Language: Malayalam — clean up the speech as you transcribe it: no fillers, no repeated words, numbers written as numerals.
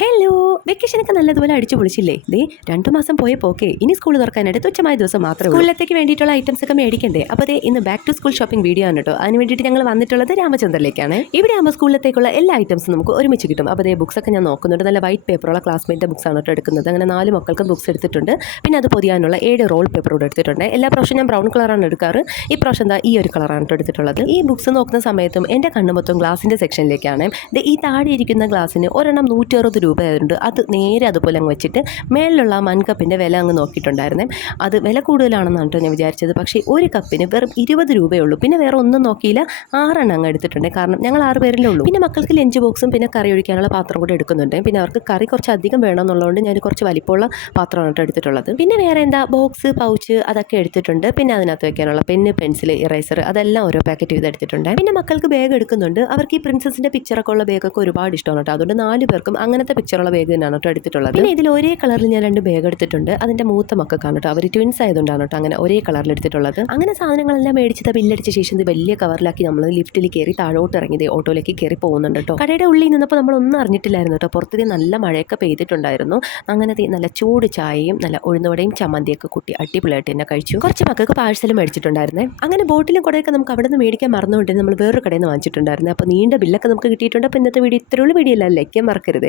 ഹലോ, വെക്കേഷനൊക്കെ നല്ലതുപോലെ അടിച്ചു പൊളിച്ചില്ലേ? ദേ 2 മാസം പോയ പോക്കേ ഇനി സ്കൂൾ തുറക്കാനായിട്ട് തുച്ഛമായ ദിവസം മാത്രമേ സ്കൂളിലേക്ക് വേണ്ടിയിട്ടുള്ള ഐറ്റംസ് ഒക്കെ മേടിക്കണ്ടേ. അപ്പോൾ ദേ ഇന്ന് back to school shopping video ആണ് കേട്ടോ. അതിന് വേണ്ടിയിട്ട് ഞങ്ങൾ വന്നിട്ടുള്ളത് രാമചന്ദ്രനിലേക്കാണ്. ഇവിടെ ആകുമ്പോൾ സ്കൂളിലേക്കുള്ള എല്ലാ ഐറ്റംസും നമുക്ക് ഒരുമിച്ച് കിട്ടും. അപ്പോൾ ദേ ബുക്സ് ഒക്കെ ഞാൻ നോക്കുന്നുണ്ട്. നല്ല വൈറ്റ് പേപ്പറുള്ള ക്ലാസ്മേറ്റിന്റെ ബുക്സ് ആണ് കേട്ടോ എടുക്കുന്നത്. അങ്ങനെ 4 മക്കൾക്കും ബുക്സ് എടുത്തിട്ടുണ്ട്. പിന്നെ അത് പൊതിയാനുള്ള 7 റോൾ പേപ്പർ കൂടെ എടുത്തിട്ടുണ്ട്. എല്ലാ പ്രാവശ്യം ഞാൻ ബ്രൗൺ കളറാണ് എടുക്കാറ്. ഈ പ്രാവശ്യം എന്താ ഈ ഒരു കളറാണ് കേട്ടോ എടുത്തിട്ടുള്ളത്. ഈ ബുക്സ് നോക്കുന്ന സമയത്തും എൻ്റെ കണ്ണ് മൊത്തം ഗ്ലാസിൻ്റെ സെക്ഷനിലേക്കാണ്. ഈ താഴെ ഇരിക്കുന്ന ഗ്ലാസ്സിന് ഒരെണ്ണം 160 രൂപയായിട്ടുണ്ട്. അത് നേരെ അതുപോലെ അങ്ങ് വെച്ചിട്ട് മേളിലുള്ള മൺകപ്പിൻ്റെ വില അങ്ങ് നോക്കിയിട്ടുണ്ടായിരുന്നേ. അത് വില കൂടുതലാണെന്നാണ് കേട്ടോ ഞാൻ വിചാരിച്ചത്. പക്ഷേ ഒരു കപ്പിന് വെറും 20 രൂപയേ ഉള്ളൂ. പിന്നെ വേറെ ഒന്നും നോക്കിയില്ല, 6 അങ്ങ് എടുത്തിട്ടുണ്ട്. കാരണം ഞങ്ങൾ 6 പേരിലേ ഉള്ളൂ. പിന്നെ മക്കൾക്ക് ലഞ്ച് ബോക്സും പിന്നെ കറി ഒഴിക്കാനുള്ള പാത്രം കൂടെ എടുക്കുന്നുണ്ട്. പിന്നെ അവർക്ക് കറി കുറച്ച് അധികം വേണമെന്നുള്ളതുകൊണ്ട് ഞാൻ കുറച്ച് വലിപ്പമുള്ള പാത്രമാണ് കേട്ടോ എടുത്തിട്ടുള്ളത്. പിന്നെ വേറെ എന്താ ബോക്സ്, പൗച്ച് അതൊക്കെ എടുത്തിട്ടുണ്ട്. പിന്നെ അതിനകത്ത് വെക്കാനുള്ള പെന്ന്, പെൻസിൽ, ഇറേസർ അതെല്ലാം ഓരോ പാക്കറ്റ് ചെയ്ത് എടുത്തിട്ടുണ്ട്. പിന്നെ മക്കൾക്ക് ബാഗ് എടുക്കുന്നുണ്ട്. അവർക്ക് ഈ പ്രിൻസസിൻ്റെ പിക്ചറൊക്കെ ഉള്ള ബാഗൊക്കെ ഒരുപാട് ഇഷ്ടമാണ് കേട്ടോ. അതുകൊണ്ട് 4 പേർക്കും അങ്ങനത്തെ പിക്ചറുള്ള ബാഗ് തന്നെയാണ് കേട്ടോ എടുത്തിട്ടുള്ളത്. പിന്നെ ഇതിൽ ഒരേ കളറിൽ ഞാൻ 2 ബാഗ് എടുത്തിട്ടുണ്ട്. അതിൻ്റെ മൂത്ത മക്കൾക്കാണ് കേട്ടോ. അവർ ട്വിൻസ് ആയതുകൊണ്ടാണ് കേട്ടോ അങ്ങനെ ഒരേ കളറിൽ എടുത്തിട്ടുള്ളത്. അങ്ങനെ സാധനങ്ങളെല്ലാം മേടിച്ചത് ബില്ലടിച്ച ശേഷം ഇത് വലിയ കവറിലാക്കി നമ്മൾ ലിഫ്റ്റിൽ കയറി താഴോട്ട് ഇറങ്ങിയത് ഓട്ടോയിലേക്ക് കയറി പോകുന്നുണ്ട് കേട്ടോ. കടയുടെ ഉള്ളിൽ നിന്നപ്പോൾ നമ്മളൊന്നും അറിഞ്ഞിട്ടില്ലായിരുന്നു കേട്ടോ. പുറത്തേ നല്ല മഴയൊക്കെ പെയ്തിട്ടുണ്ടായിരുന്നു. അങ്ങനെ നല്ല ചൂട് ചായയും നല്ല ഉഴുന്നുവടയും ചമ്മന്തിയൊക്കെ കൂട്ടി അടിപൊളിയായിട്ട് തന്നെ കഴിച്ചു. കുറച്ച് മക്കൾക്ക് പാഴ്സലും മേടിച്ചിട്ടുണ്ടായിരുന്നേ. അങ്ങനെ ബോട്ടിലും കൂടെയൊക്കെ നമുക്ക് അവിടെ നിന്ന് മേടിക്കാൻ മറന്നുകൊണ്ട് നമ്മൾ വേറൊരു കടയിൽ നിന്ന് വാങ്ങിച്ചിട്ടുണ്ടായിരുന്നു. അപ്പോൾ നീണ്ട ബില്ലൊക്കെ നമുക്ക് കിട്ടിയിട്ടുണ്ട്. അപ്പോൾ ഇന്നത്തെ വീഡിയോ ഇത്രയുള്ള വീഡിയോ എല്ലാം ലൈക്ക് മറക്കരുത്.